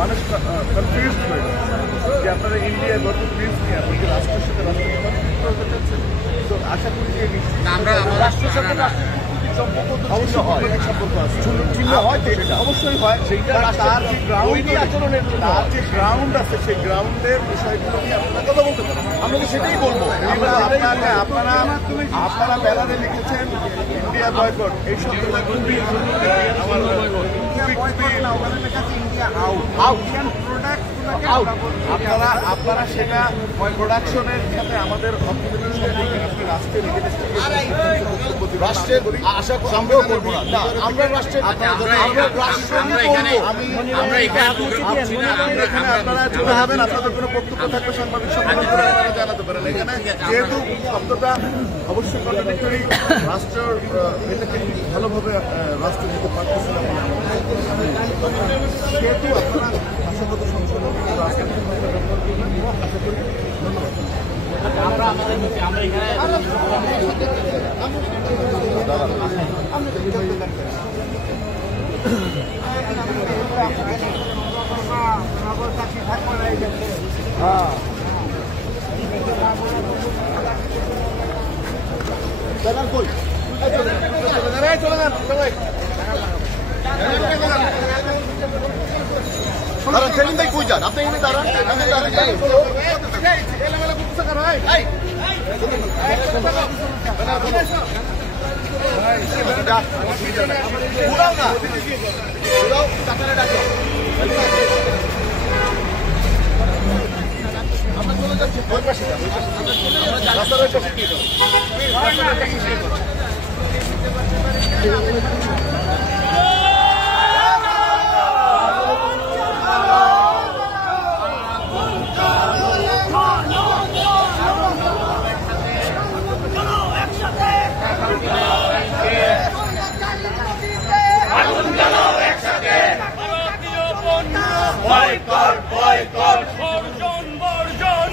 মানুষ কনফিউজ হয়ে যে আপনারা ইন্ডিয়ায় গত প্লিজ নিয়ে আপনি কি রাষ্ট্রের সাথে রাষ্ট্রের তো আশা করি যে রাষ্ট্রের সাথে অবশ্যই হয় সেইটা তার যে আচরণের তার যে গ্রাউন্ড আছে সেই গ্রাউন্ডের বিষয়গুলো নিয়ে আপনারা কথা বলতে পারেন। আমরা তো সেটাই বলবো। আপনারা ব্যানারে লিখেছেন ইন্ডিয়া বয়কট, এই শব্দটা খুবই আপনারা সেটা প্রোডাকশনের সাথে আমাদের রাষ্ট্রের আশা আমরা করবো না। আমরা রাষ্ট্রের আপনারা চলে যাবেন, আপনাদের কোনো বক্তব্য থাকবে সাংবাদিক সম্মেলন করে আপনারা জানাতে পারেন। এখানে যেহেতু শব্দটা অবশ্যই কন্ট্রাডিক্টরি, রাষ্ট্র এটাকে ভালোভাবে রাষ্ট্র দিতে পারতেছে না বলে সেহেতু আপনারা ভাষাগত সংশোধন রাষ্ট্রের ব্যবহার করবেন আশা করি। ধন্যবাদ। আমরা দাঁড়ান সেলিম ভাই, কই যান আপনি? এখানে দাঁড়ান, আমরা চলে যাচ্ছি ওই পাশে, রাস্তার ওই পাশে কি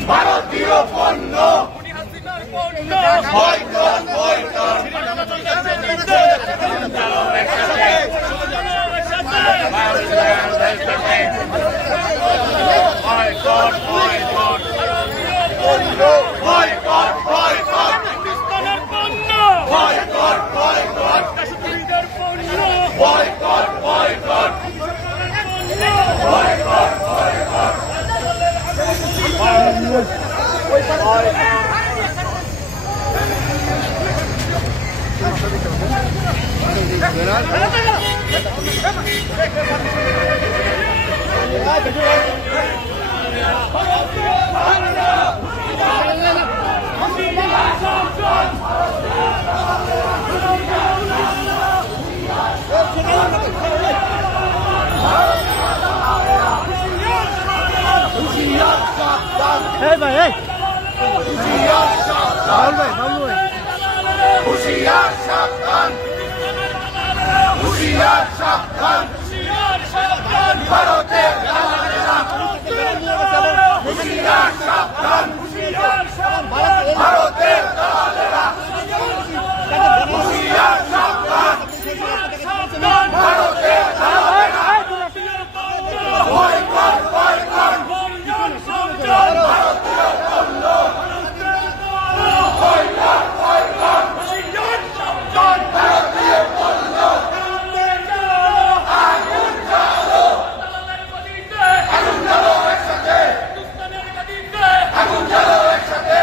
ভারতীয় পণ্য, বয়কট বয়কট। Hey भाई, hey! बाबू भाई, हुशियार सावधान, हुशियार सावधान, ভারতের দালালেরা, হুশিয়ার সাবধান, ভারতের দালালেরা, হুশিয়ার সাবধান, ভারতের দালালেরা, ভয় কর, ভয় কর, ভারতীয় পণ্য, ভয় কর, ভয় কর, ভারতীয় পণ্য, আগুন জ্বালো, আগুন জ্বালো একসাথে, আগুন জ্বালো একসাথে,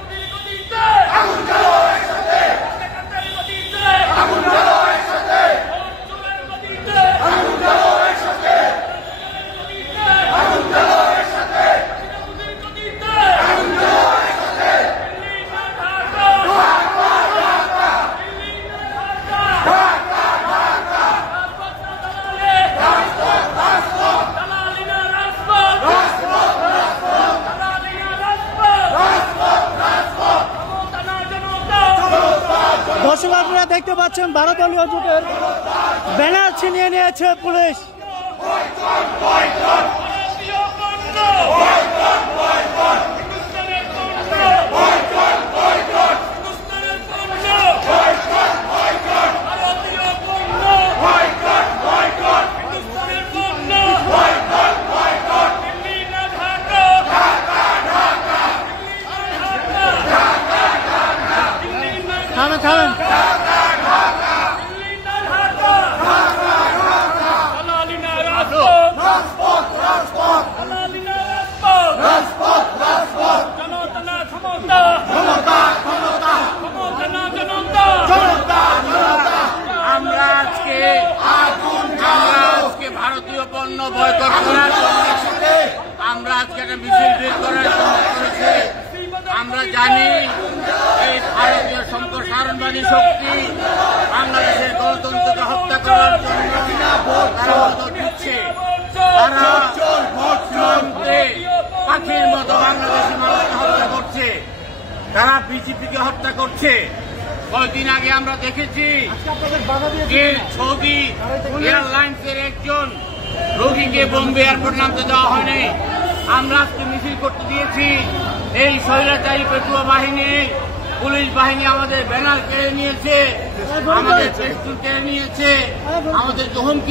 আগুন জ্বালো একসাথে, আগুন জ্বালো একসাথে, আগুন জ্বালো একসাথে, আগুন জ্বালো একসাথে, আগুন জ্বালো একসাথে, দর্শক আপনারা দেখতে পাচ্ছেন ভারতীয় জোটের ব্যানার ছিনিয়ে নিয়েছে পুলিশ। থামেন থামেন, আমরা আজকে ভারতীয় পণ্য বয়কট করার জন্য আমরা আজকে একটা মিছিল বের করার জন্য করেছি। আমরা জানি এই ভারতীয় সম্প্রসারণবাদী শক্তি বাংলাদেশের গণতন্ত্রকে হত্যা করার জন্য তারা মদত দিচ্ছে। তারা পাখির মতো বাংলাদেশি মানুষকে হত্যা করছে, তারা বিজেপিকে হত্যা করছে। কয়েকদিন আগে আমরা দেখেছি যে সৌদি এয়ারলাইন্সের একজন রোগীকে বোম্বে এয়ারপোর্ট নামতে দেওয়া হয়নি। আমরা আজকে মিছিল করতে দিয়েছি। এই স্বৈরাচারী পেটুয়া বাহিনী, পুলিশ বাহিনী আমাদের ব্যানার কেড়ে নিয়েছে, আমাদের পেস্টুল কেড়ে নিয়েছে, আমাদেরকে হুমকি